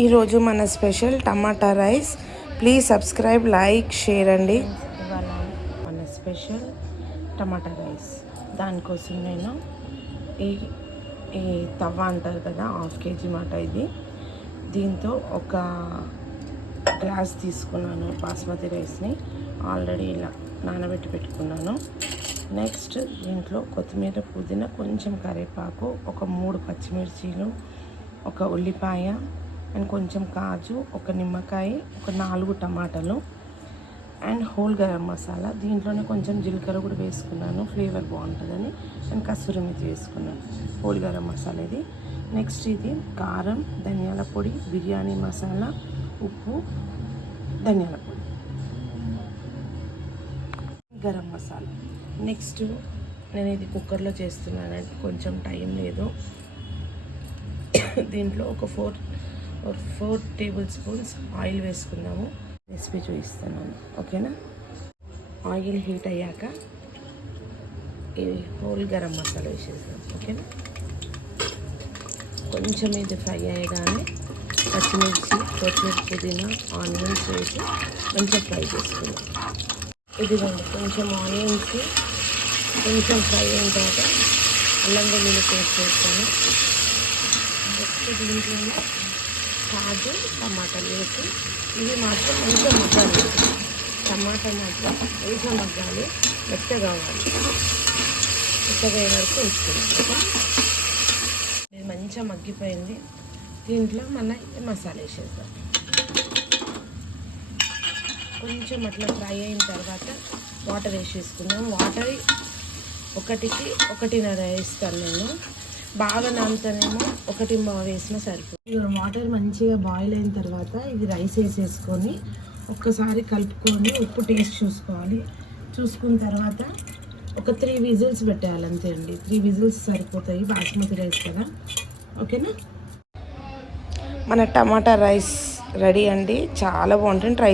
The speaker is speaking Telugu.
ఈరోజు మన special tomato rice. Please subscribe, like, share అండి. ఇవాళ మన స్పెషల్ టమాటా రైస్. దానికోసం నేను ఈ తవ్వ అంటారు కదా, 1/2 kg మాట ఇది. దీంతో ఒక గ్లాస్ తీసుకున్నాను బాస్మతి రైస్ని. ఆల్రెడీ ఇలా నానబెట్టి పెట్టుకున్నాను. నెక్స్ట్ దీంట్లో కొత్తిమీర, పుదీనా, కొంచెం కరివేపాకు, ఒక 3 పచ్చిమిర్చీలు, ఒక ఉల్లిపాయ అండ్ కొంచెం కాజు, ఒక నిమ్మకాయ, ఒక 4 టమాటాలు అండ్ హోల్ గరం మసాలా. దీంట్లోనే కొంచెం జీలకర్ర కూడా వేసుకున్నాను, ఫ్లేవర్ బాగుంటుందని. అండ్ కసూరి మెతి వేసుకున్నాను. హోల్ గరం మసాలా ఇది. నెక్స్ట్ ఇది కారం, ధనియాల పొడి, బిర్యానీ మసాలా, ఉప్పు, ధనియాల పొడి, గరం మసాలా. నెక్స్ట్ నేను ఇది కుక్కర్లో చేస్తున్నానంటే కొంచెం టైం లేదు. దీంట్లో ఒక 4 టేబుల్ స్పూన్స్ ఆయిల్ వేసుకుందాము. రెసిపీ చూపిస్తున్నాను, ఓకేనా. ఆయిల్ హీట్ అయ్యాక ఈ హోల్ గరం మసాలా వేసేద్దాం, ఓకేనా. కొంచెం ఇది ఫ్రై అయ్యగానే పచ్చిమిర్చి, కొత్తిమీర, పుదీనా, ఆనియన్స్ వేసి మంచిగా ఫ్రై చేసుకుందాం. ఇది కొంచెం ఆనియన్స్ కొంచెం ఫ్రై అయిన తర్వాత అల్లం వెల్లుల్లి పేస్ట్ వేస్తాను. నెక్స్ట్ దీంట్లోనే కాజు, టమాటాలు వేసి ఇవి మాత్రం కొంచెం మగ్గాలి. టమాటా మాత్రం కొంచెం మగ్గాలి, మెత్తగా కావాలి. మెత్తగా అయ్యే వరకు ఉంచుకున్నాం. ఇది మంచిగా మగ్గిపోయింది. దీంట్లో మన మసాలా వేసేద్దాం. కొంచెం అట్లా ఫ్రై అయిన తర్వాత వాటర్ వేసేసుకుందాం. వాటర్ 1కి 1.5 వేస్తాను నేను. బాగా నానుతానేమో 1 వేసినా సరిపోతుంది. వాటర్ మంచిగా బాయిల్ అయిన తర్వాత ఇది రైస్ వేసేసుకొని ఒక్కసారి కలుపుకొని ఉప్పు టేస్ట్ చూసుకోవాలి. చూసుకున్న తర్వాత ఒక 3 విజిల్స్ పెట్టాలి, అంతే అండి. 3 విజిల్స్ సరిపోతాయి, బాస్మతి రైస్ కదా, ఓకేనా. మన టమాటా రైస్ రెడీ అండి. చాలా బాగుంటుంది. ట్రై